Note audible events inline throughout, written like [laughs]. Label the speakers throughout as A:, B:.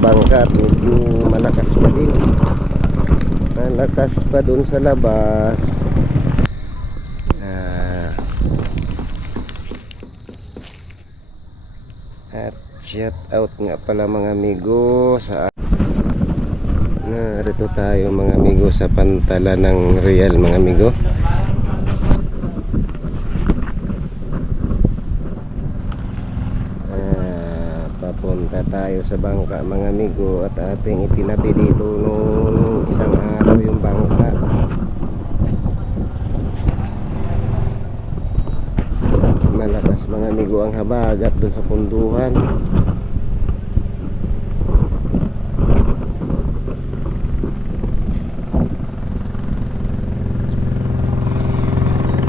A: bangka medyo malakas pa din. Malakas pa dun sa labas. Ah. at shout out nga pala mga amigo sa narito tayo mga amigo sa pantala ng real mga amigo Ah, papunta tayo sa bangka mga amigo at ating itinabi dito nung isang araw yung bangka. Malakas mga amigo ang habagat doon sa punduhan.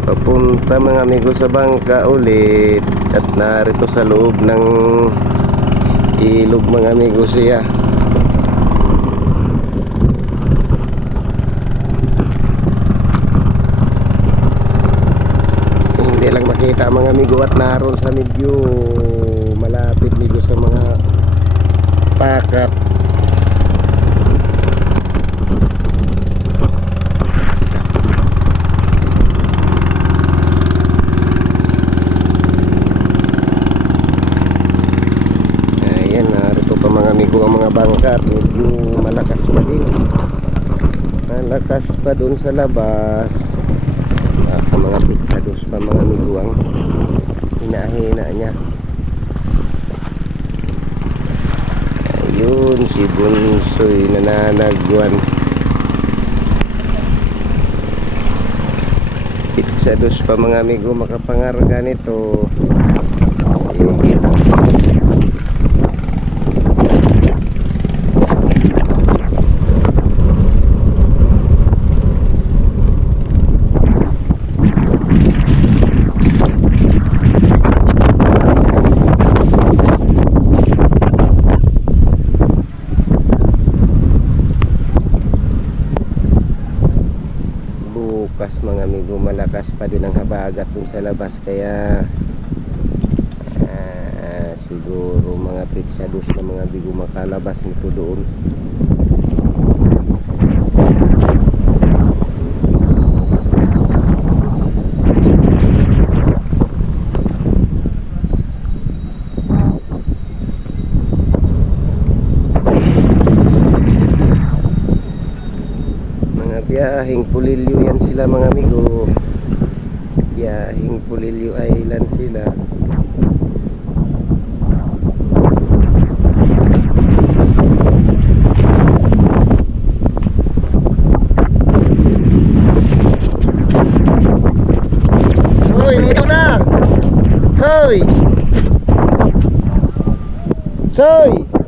A: Papunta mga amigo sa bangka ulit at narito sa loob ng ilog mga amigo siya hindi lang makita mga amigo at naroon sa medyo malapit medyo sa mga pakat Ayan, narito pa mga amigo ang mga bangka at medyo malakas pa din. Malakas pa dun sa labas. Baka mga pizzados pa mga amigo ang hinahina niya. Ayun, si Bunsoy nananagwan. Pizzados pa mga amigo makapangarga nito. Ayun. bukas mga amigo malakas pa din ang habagat dun sa labas kaya ah, siguro mga pizzados na mga bigo makalabas nito doon mga biyahing Pulilyo yan sila mga amigo biyahing Pulilyo Island sila Soy, dito na! Soy! Soy!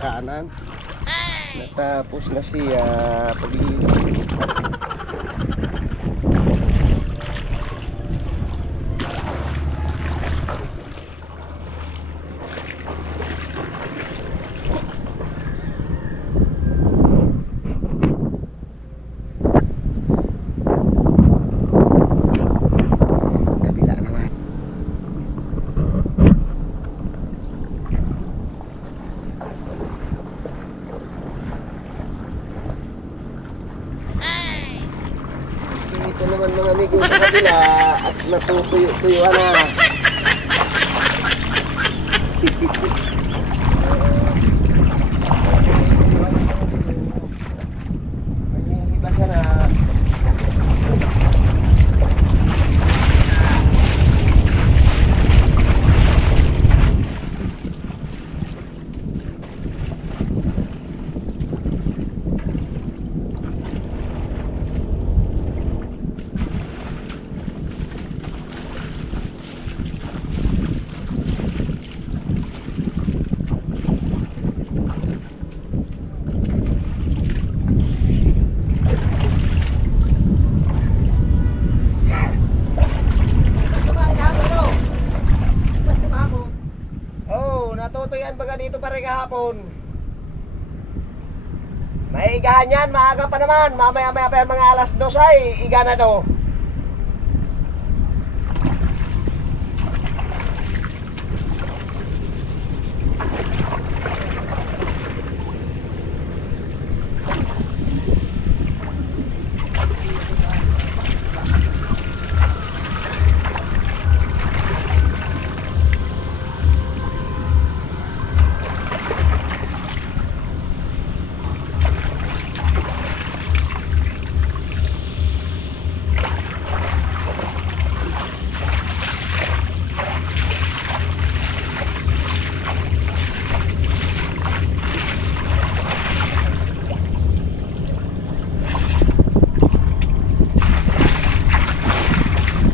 A: Kanan. Natapos na siya paglilipat. Kabila naman. Ito naman mga amigo sa kabila at natutuyo-tuyuan na. May iba siya na. Oh, natutuyan baga dito pa rin kahapon. May igahan yan, maaga pa naman. Mamaya-maya pa yan mga alas dos ay iga na to.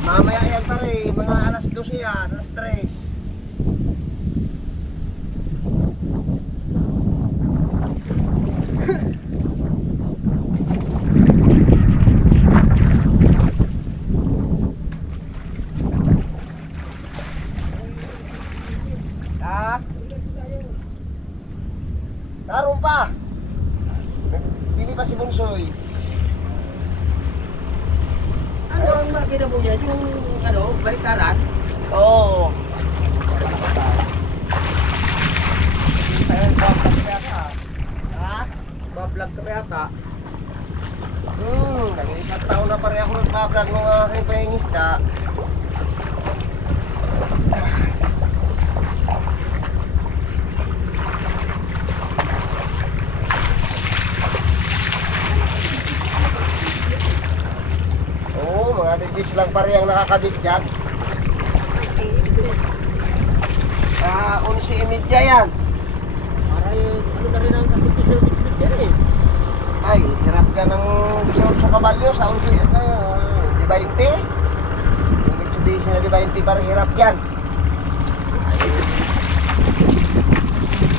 A: Mamaya yan pa rin, mga alas 12 yan, alas 3. Ha? Karoon pa. Bili Bunsoy.
B: Ano ang makina mo niya? Yung ano, baliktaran?
A: Oo.
B: Yata.
A: Ha?
B: Bablog ka yata.
A: Hmm, nag-iisang taon na pare ako nagbablog ng aking pahingisda. Digis lang pare ang nakakabit dyan. Ah, unsi imidya yan.
B: Para yung ano na rin ang yan eh.
A: Ay, hirap ka ng 18 kabalyo sa unsi. Uh, di 20? Yung Mitsubishi na di 20 parang hirap yan.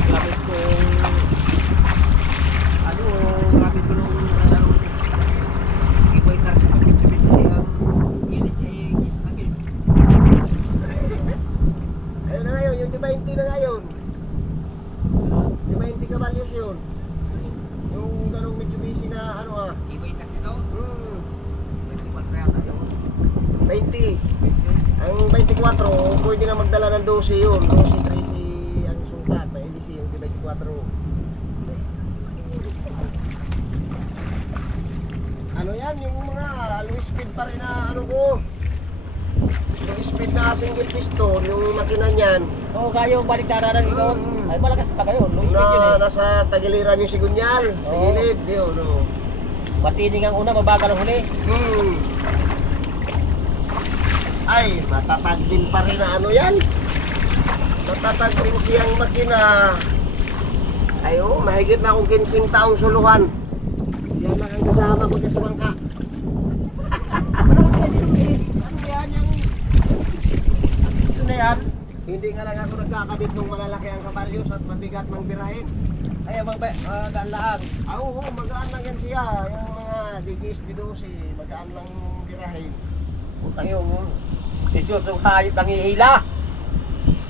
B: Gamit kong ano, gamit ko nung ano, iboy card ko sa Mitsubishi ang unit eh, is akin.
A: Ayun na ngayon, yung di 20 na ngayon. Di 20 kabalyos yun. Yung ganong Mitsubishi na ano ah.
B: Iboy card ito,
A: Hmm,
B: 21 pa yata yun.
A: 20. Ang 24, pwede na magdala ng 12 yun. 12, 13 ang sukat. May LC yung di 24. Ano yan, yung mga low speed pa rin na ano ko. Yung speed na single piston, yung makina niyan.
B: Oo, kayo baliktaran ito.
A: Mm.
B: Ay, malakas pa kayo. Low speed yun
A: Na
B: eh.
A: nasa tagiliran yung sigunyal.
B: Oo.
A: Tagilid, yun. No.
B: Matining ang una, mabagal ang huli.
A: Hmm. Ay, matatag din pa rin na ano yan. Matatag din siyang makina. Ay, oh, mahigit na akong 15 taong suluhan. Yan lang ang kasama ko dyan sa bangka.
B: Ito na yan?
A: hindi nga lang ako nagkakabit ng malalaki ang kabalyos at mabigat mang birahin.
B: Ay, mag magaan lang.
A: Ah, oo, magaan lang yan siya. Yung mga DGS D12, magaan lang birahin.
B: Putang yung Isyo, itong hayop ng ihila.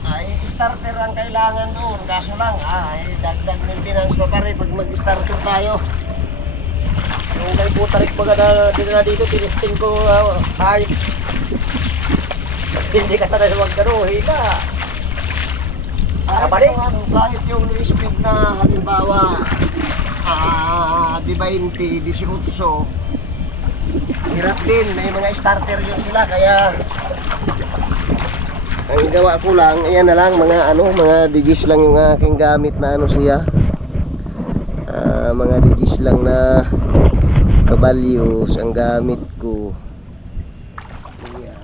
A: Ay, starter ang kailangan doon. Kaso lang, ay, dagdag maintenance pa pa rin pag mag-starter tayo.
B: Yung may puta rin baga na dinala dito, tinisting ko uh, hayop. Hindi ka sanay huwag gano'n, hila. Kabalik.
A: kahit yung low speed na halimbawa, ah, di 20, 18, hirap din. May mga starter yun sila, kaya ang gawa ko lang, ayan na lang, mga ano, mga digis lang yung aking gamit na ano siya. Ah, mga digis lang na kabalyos ang gamit ko. Yeah.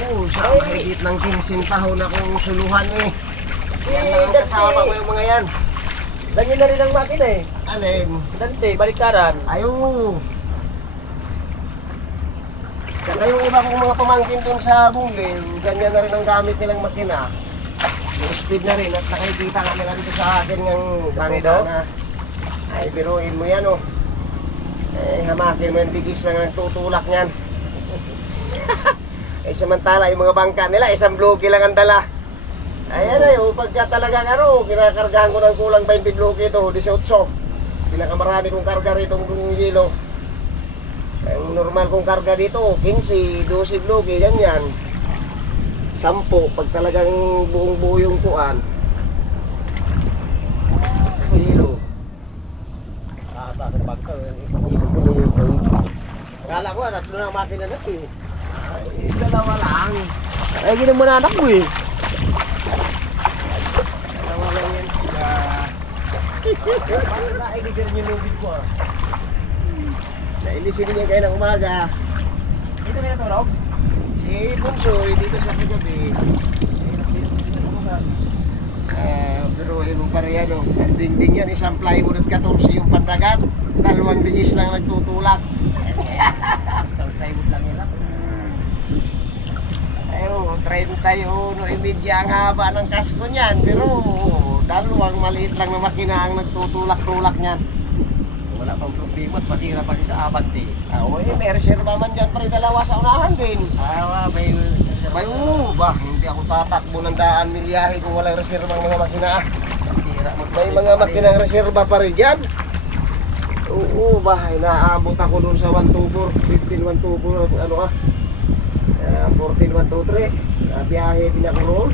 A: Oo, sa kahigit ng 15 taon akong suluhan eh. Yan lang ang kasama ko yung mga yan.
B: Ganyan na rin ang makina eh.
A: Alin?
B: Dante, baliktaran.
A: Ayaw. Saka yung iba kong mga pamangkin dun sa bunglim, ganyan na rin ang gamit nilang makina. Yung speed na rin at nakikita nga nila dito sa akin ng bangka
B: Ito?
A: na ay biruin mo yan oh. Eh hamakin mo yung digis lang nagtutulak niyan. [laughs] eh samantala yung mga bangka nila isang bloke lang ang dala. Ayan ay, oh, pagka talagang ano, kinakargahan ko ng kulang 20 bloke ito, 18. Pinakamarami kong karga rito ng yelo. Ang normal kong karga dito, 15, 12 bloke, ganyan. 10, pag talagang buong buo yung kuan. Yelo.
B: Ah, sa akin bangka. Akala ko, tatlo na makina na ito eh.
A: Ay, dalawa lang.
B: Ay, ginang mo na anak mo eh.
A: Dalawa lang yan sila. Parang nailisin yung lubid ko ah. Nailisin niya kayo ng umaga.
B: Dito na natulog?
A: Si Bunsoy dito sa kagabi. Ah, pero yung pareha no, ang dingding yan, isang plywood at 14 yung pandagat. Dalawang digis lang nagtutulak.
B: Plywood lang.
A: Ayun, 31 imidya ang haba ng kasko niyan. Pero dalawang maliit lang na makina ang nagtutulak-tulak niyan.
B: Wala pang problema at masira pa rin sa abad eh.
A: Ah, oh, eh, may reserva man dyan pa rin dalawa sa unahan din.
B: Ah, may...
A: May oo ba, hindi ako tatakbo ng daan milyahe kung walang reserva ang mga makina. ah.
B: Sira mo.
A: May mga makinang reserva pa rin dyan. Oo ba, inaabot ako doon sa 124, 15 124, ano ah. Uh, 14 123. Uh, biyahe din ako roon.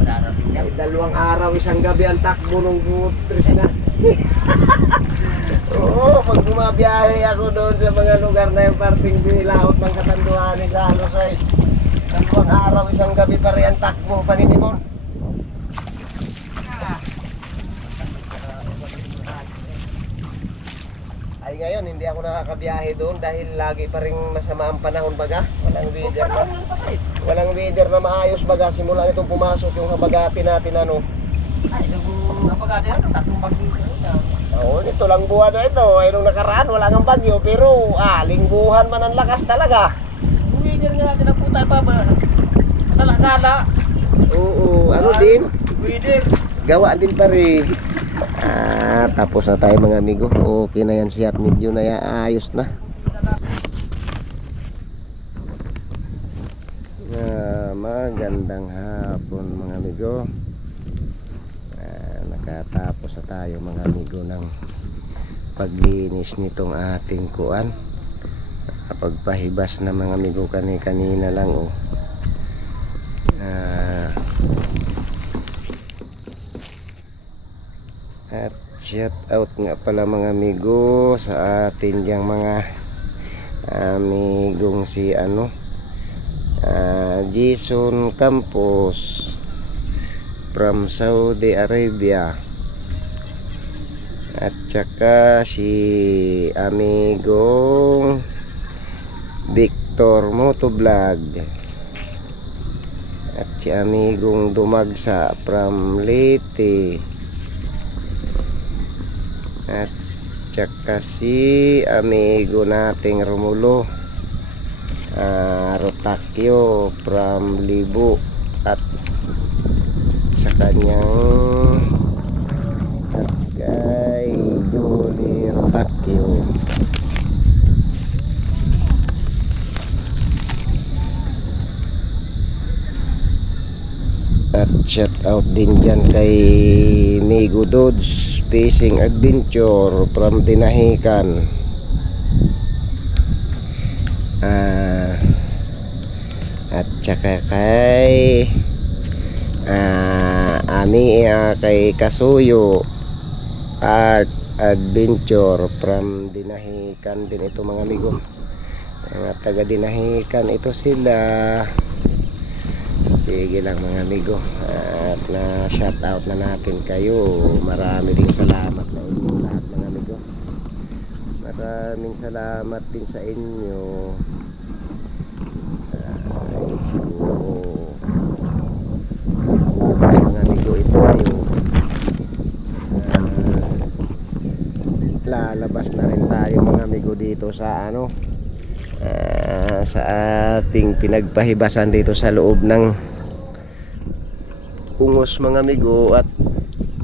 B: Madarating yan.
A: Ay, dalawang araw, isang gabi ang takbo ng butris na. [laughs] Oo, pag bumabiyahe ako doon sa mga lugar na yung parting bilaot ng katanduanin sa halos ay dalawang araw, isang gabi pa rin ang takbo, paninimon. Ay ngayon, hindi ako nakakabiyahe doon dahil lagi pa rin masama ang panahon baga. Walang weather na. Walang weather na maayos baga. Simula nitong pumasok yung habagati natin ano.
B: Ay, nung napagati ano, tatlong bagyo yan.
A: Oo, ito lang buwan na ito. Ay nung nakaraan, wala nang bagyo. Pero, ah, lingguhan man ang lakas talaga.
B: Weather nga natin ang puta pa ba? Sala-sala.
A: Oo, ano din?
B: Weather.
A: Gawa din pa rin. Ah, tapos na tayo mga amigo. Okay na yan siya at medyo na ya- ayos na. Ah, magandang hapon mga amigo. Ah, nakatapos na tayo mga amigo ng paglinis nitong ating kuan. Pagpahibas na mga amigo kani kanina lang oh. Ah, At shout out nga pala mga amigo sa atin diyang mga amigong si ano ah, Jason Campos from Saudi Arabia. At saka si amigong Victor Motovlog. At si amigong Dumagsa from Leyte at tsaka si amigo nating Romulo ah, Rotakyo from Libu. At sa kanyang at kay Johnny Rotakyo At shout out din dyan kay Migo Dodge Fishing Adventure from Tinahikan. Ah, at saka kay Ami ah, kay Kasuyo Art Adventure from Dinahikan din ito mga amigo. Mga taga Dinahikan ito sila. Sige lang mga amigo. At na shout out na natin kayo. Marami din salamat sa inyo lahat mga amigo. Maraming salamat din sa inyo. Ay siguro Bukas mga amigo ito ay ah, Lalabas na rin tayo mga amigo dito sa ano ah, Sa ating pinagpahibasan dito sa loob ng ungos mga amigo at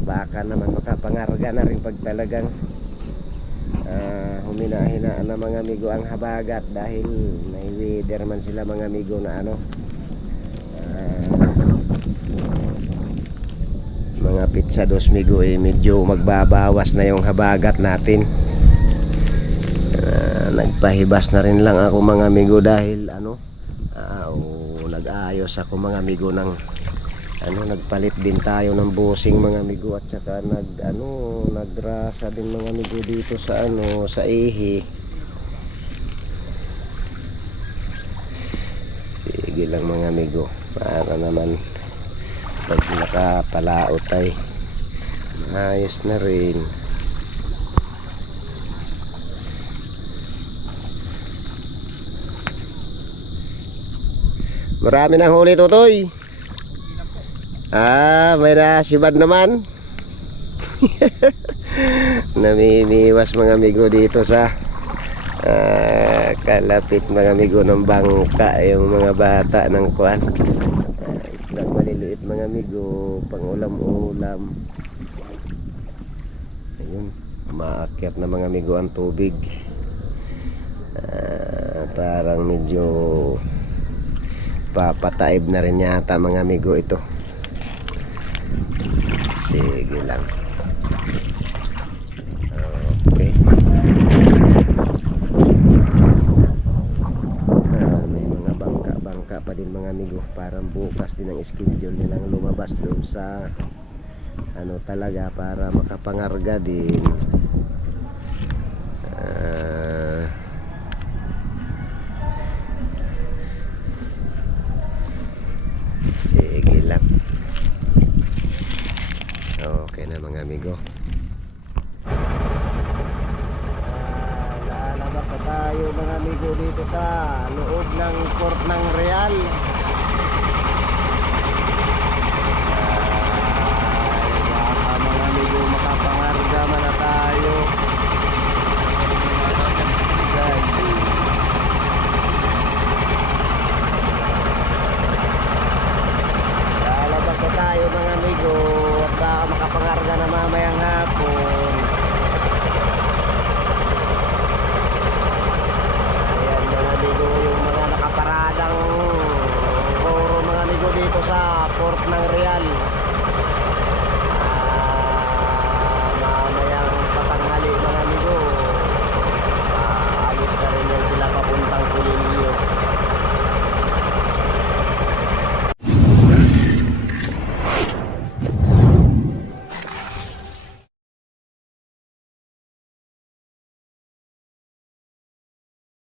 A: baka naman makapangarga na rin pag talagang ah, humina-hinaan na mga amigo ang habagat dahil may weather man sila mga amigo na ano ah, mga pizza dos migo eh medyo magbabawas na yung habagat natin. Ah, nagpahibas na rin lang ako mga amigo dahil ano ah, o, nag-aayos ako mga amigo ng ano nagpalit din tayo ng busing mga amigo at saka nag ano nagrasa din mga amigo dito sa ano sa ihi. Sige lang mga amigo para naman pag nakapalaot ay ayos na rin. Marami ng huli tutoy Ah, may nasibad naman. [laughs] Namimiwas mga amigo dito sa ah, kalapit mga amigo ng bangka yung mga bata ng kuan. Ah, islang maliliit mga amigo, pang ulam-ulam. Ayun, maakyat na mga amigo ang tubig. Ah, parang medyo papataib na rin yata mga amigo ito. Sige lang. Okay. Ah, may mga bangka-bangka pa din mga amigo. Parang bukas din ang schedule nilang lumabas doon sa ano talaga para makapangarga din. Ah,